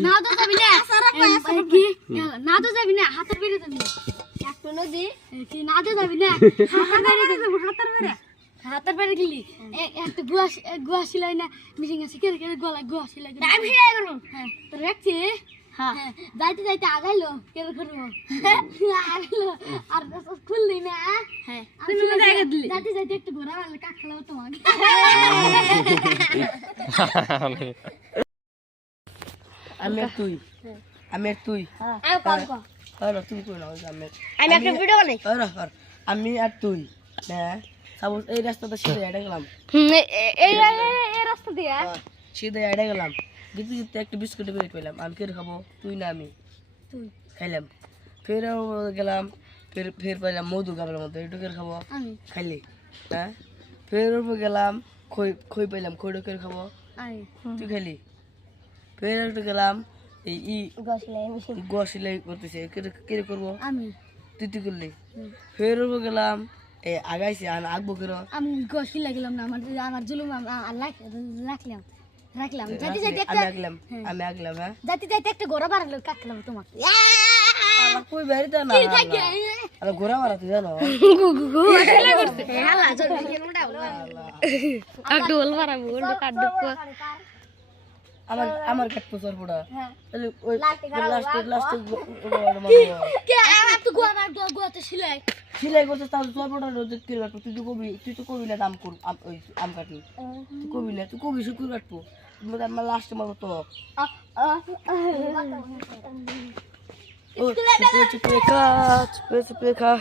না তো যাবি না। না তো যাবি না হাতের বেড়ে যাবি। একটা নদী কি? না তো যাবি না। হাতের বেড়ে যাবি হাতের বেড়ে। হাতের বেড়ে গেলি। এ- একটা গুয়া গুয়া সিলাই না মিশিং আছে। কে কে গলা গুয়া সিলাই আমি সিলাই করব। হ্যাঁ তো রাখছি যাইতে যাইতে আগাইলো কে করব আগাইলো আর খুললি না হ্যাঁ? দিলি। যাইতে যাইতে একটু ঘোরা মারলে কাক খেলাও তোমাকে? আমি আর তুই আমি আর তুই আমি কর আর তুই কই না আমি আমি একটা ভিডিও বানাই। আর আর আমি আর তুই। হ্যাঁ সাপোজ এই রাস্তাটা সিধে হেঁটে গেলাম। এই রাস্তা দিয়ে? হ্যাঁ, সিধে হেঁটে গেলাম। যেতে যেতে একটা বিস্কুট বের পেলাম। আমি কে খাব তুই না আমি। তুই। খাইলাম। ফের গেলাম ফের ফের পাইলাম মধু গাবের মধ্যে একটু করে খাব আমি। খাইলি হ্যাঁ? ফের গেলাম খই খই পাইলাম খইটা করে খাব তুই খাইলি? ফের একটু গেলাম এই ই গোয়া সিলাই করতেছে কেটে করব? আমি। তুই তুই করলি? ফের গেলাম এই আগাইছে আর আঁকবো কেন? আমি গসলাই গেলাম না আমার আমার জুলুম রাখলাম। রাখলাম। যাইতে যাইতে একটা আঁকলাম আমি আঁকলাম হ্যাঁ। যাইতে যাইতে একটা ঘোড়া বাড়ালো কাক খেলাম তোমাকে। আমার কই বাড়িতে না আমি ঘোরা মারা তুই জানো? ডোল মারাবো কাটবো আমার আমার কাট পোচার পোড়া হ্যাঁ। তাহলে ওই লাস্টে লাস্টে তো গোয়া মার গোয়া গোয়া তো সিলাই। সিলাই করতে তাও তোর পোড়া রোজ কি কাটবো তুই তো কবি তুই তো কবি না আম কর আম- ওই আম কাটবি তুই কবি না তুই কবি শুকুর কাটবো আমার লাস্টে মারবো তো। ও চুপে খা চুপে চুপে খা।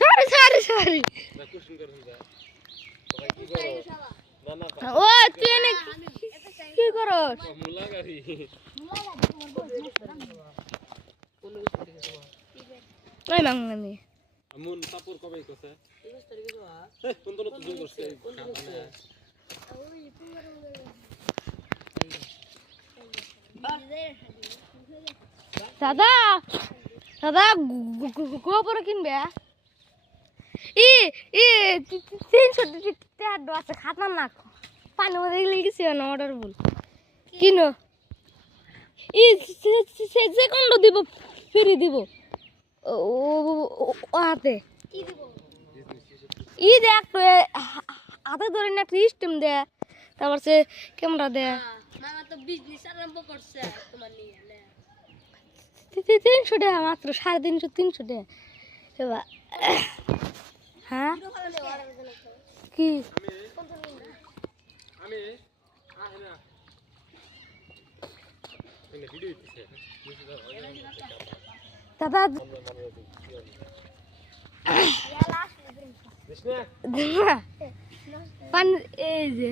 সরি সরি সরি ও, তুই এনে কি করস? মাঙ্গানি আমুন সাপুর কবে এই কোন দল তো জুম করছে দাদা দাদা গোবর কিনবে? ই ই তিনশো টাকা আছে খাতাম না পানি মধ্যে লিখেছি না অর্ডার বল কিনো? ই সে- সে- যে কন্ড দিব ফিরি দিব। ও হাতে। ই দেখ হাতে ধরে না একটা স্টিম দে। তারপর সে ক্যামেরা দে। তি- তি- তিনশো টাকা মাত্র সাড়ে তিনশো তিনশো টাকা। এবার হ্যাঁ? কি? দাদা পানি এই যে।